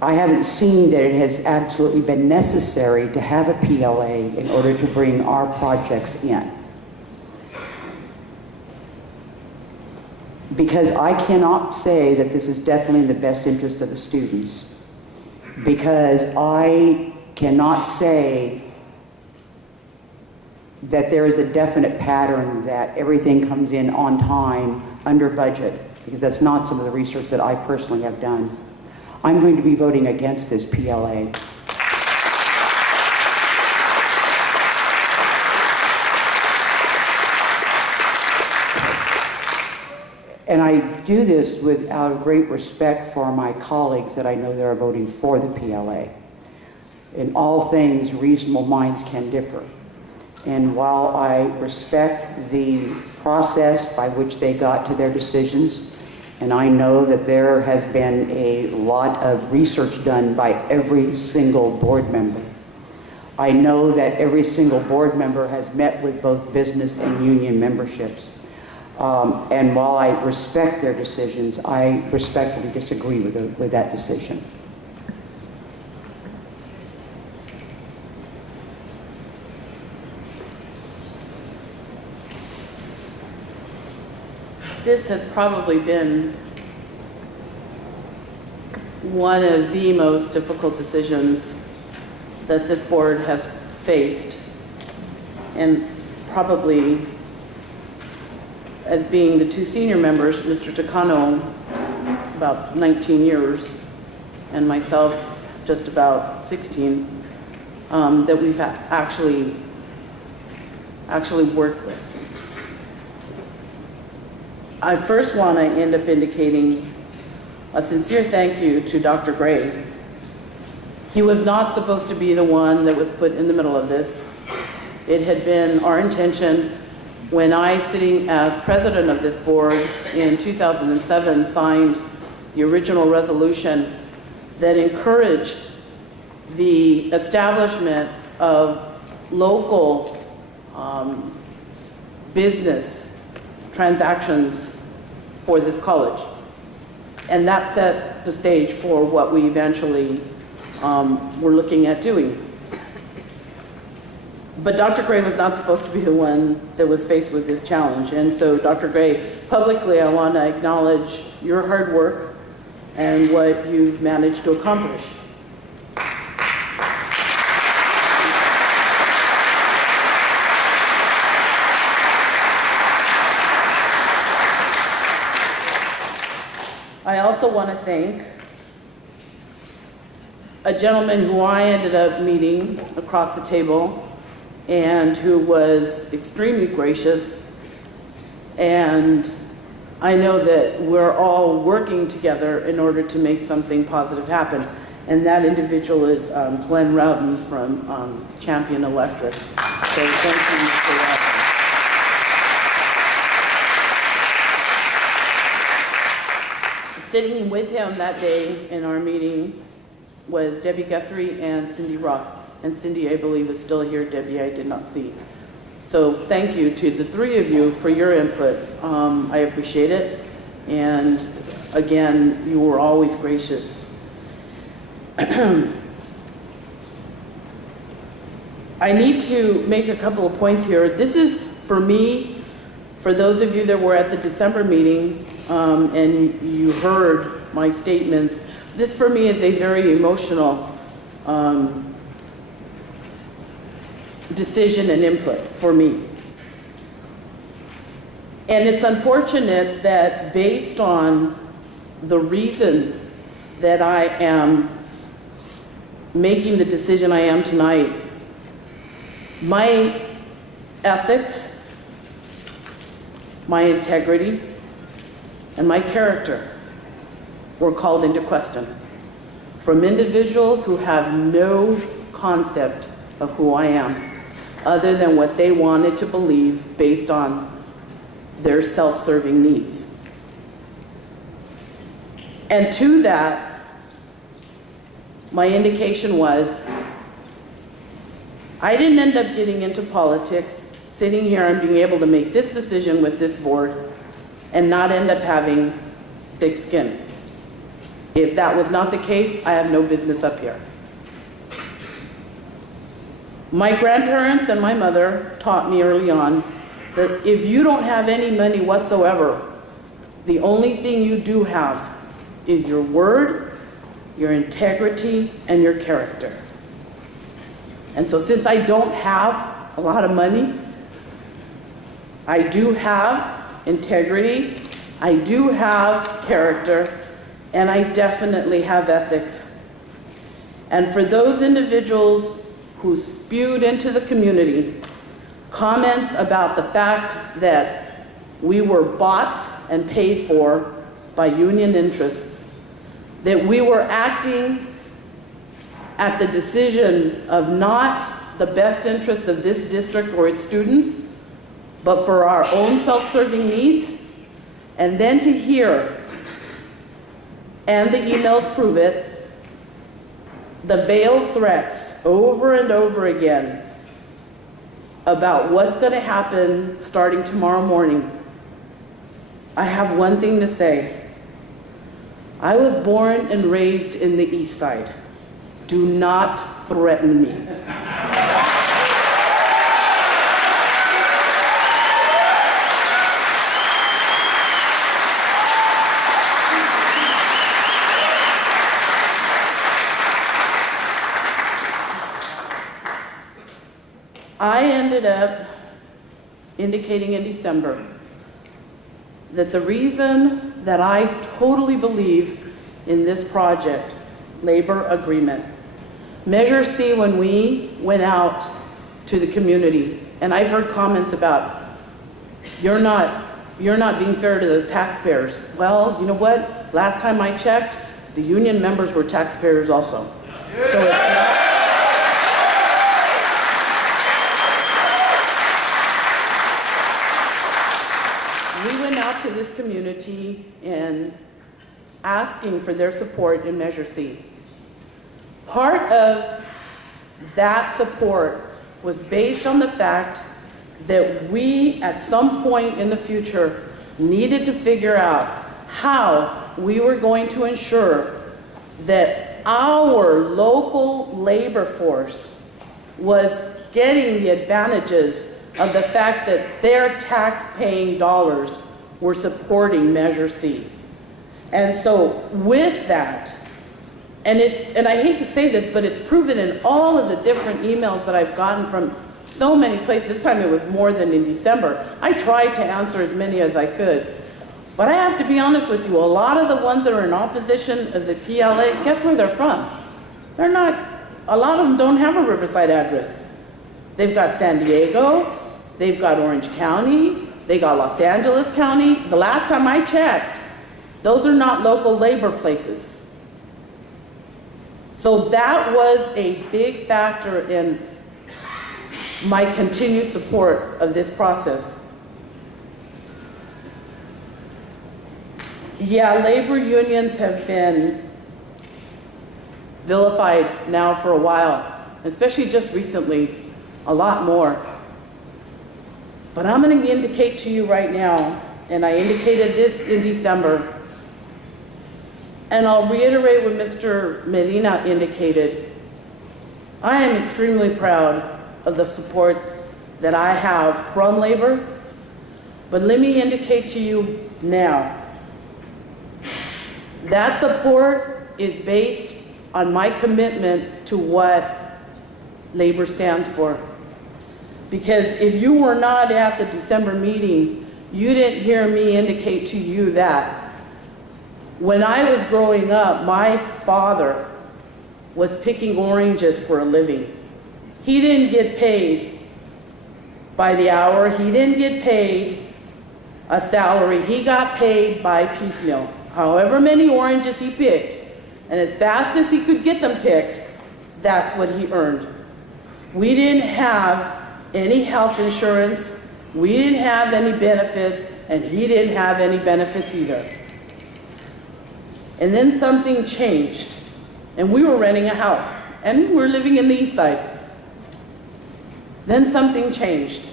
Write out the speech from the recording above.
I haven't seen that it has absolutely been necessary to have a PLA in order to bring our projects in. Because I cannot say that this is definitely in the best interest of the students. Because I cannot say that there is a definite pattern that everything comes in on time, under budget, because that's not some of the research that I personally have done. I'm going to be voting against this PLA. And I do this without a great respect for my colleagues that I know that are voting for the PLA. In all things, reasonable minds can differ. And while I respect the process by which they got to their decisions, and I know that there has been a lot of research done by every single board member. I know that every single board member has met with both business and union memberships. And while I respect their decisions, I respectfully disagree with that decision. This has probably been one of the most difficult decisions that this board has faced, and probably, as being the two senior members, Mr. Takano, about 19 years, and myself just about 16, that we've actually worked with. I first want to end up indicating a sincere thank you to Dr. Gray. He was not supposed to be the one that was put in the middle of this. It had been our intention, when I, sitting as president of this board in 2007, signed the original resolution that encouraged the establishment of local business transactions for this college. And that set the stage for what we eventually were looking at doing. But Dr. Gray was not supposed to be the one that was faced with this challenge. And so, Dr. Gray, publicly I want to acknowledge your hard work and what you've managed to accomplish. I also want to thank a gentleman who I ended up meeting across the table and who was extremely gracious. And I know that we're all working together in order to make something positive happen. And that individual is Glenn Rowden from Champion Electric. So thank you for that. Sitting with him that day in our meeting was Debbie Guthrie and Cindy Roth. And Cindy, I believe, is still here. Debbie, I did not see. So thank you to the three of you for your input. I appreciate it. And again, you were always gracious. I need to make a couple of points here. This is, for me, for those of you that were at the December meeting, and you heard my statements, this for me is a very emotional decision and input for me. And it's unfortunate that based on the reason that I am making the decision I am tonight, my ethics, my integrity, and my character were called into question from individuals who have no concept of who I am, other than what they wanted to believe based on their self-serving needs. And to that, my indication was, I didn't end up getting into politics, sitting here and being able to make this decision with this board and not end up having thick skin. If that was not the case, I have no business up here. My grandparents and my mother taught me early on that if you don't have any money whatsoever, the only thing you do have is your word, your integrity, and your character. And so since I don't have a lot of money, I do have integrity, I do have character, and I definitely have ethics. And for those individuals who spewed into the community comments about the fact that we were bought and paid for by union interests, that we were acting at the decision of not the best interest of this district or its students, but for our own self-serving needs, and then to hear, and the emails prove it, the veiled threats over and over again about what's going to happen starting tomorrow morning. I have one thing to say. I was born and raised in the East Side. Do not threaten me. I ended up indicating in December that the reason that I totally believe in this project, labor agreement, Measure C, when we went out to the community, and I've heard comments about, you're not being fair to the taxpayers. Well, you know what? Last time I checked, the union members were taxpayers also. So it's not. We went out to this community and asking for their support in Measure C. Part of that support was based on the fact that we, at some point in the future, needed to figure out how we were going to ensure that our local labor force was getting the advantages of the fact that their tax-paying dollars were supporting Measure C. And so with that, and I hate to say this, but it's proven in all of the different emails that I've gotten from so many places. This time it was more than in December. I tried to answer as many as I could. But I have to be honest with you, a lot of the ones that are in opposition of the PLA, guess where they're from? They're not, a lot of them don't have a Riverside address. They've got San Diego, they've got Orange County, they got Los Angeles County. The last time I checked, those are not local labor places. So that was a big factor in my continued support of this process. Yeah, labor unions have been vilified now for a while, especially just recently, a lot more. But I'm going to indicate to you right now, and I indicated this in December, and I'll reiterate what Mr. Medina indicated. I am extremely proud of the support that I have from labor, but let me indicate to you now, that support is based on my commitment to what labor stands for. Because if you were not at the December meeting, you didn't hear me indicate to you that when I was growing up, my father was picking oranges for a living. He didn't get paid by the hour. He didn't get paid a salary. He got paid by piecemeal. However many oranges he picked, and as fast as he could get them picked, that's what he earned. We didn't have any health insurance. We didn't have any benefits, and he didn't have any benefits either. And then something changed, and we were renting a house, and we're living in the East Side. Then something changed.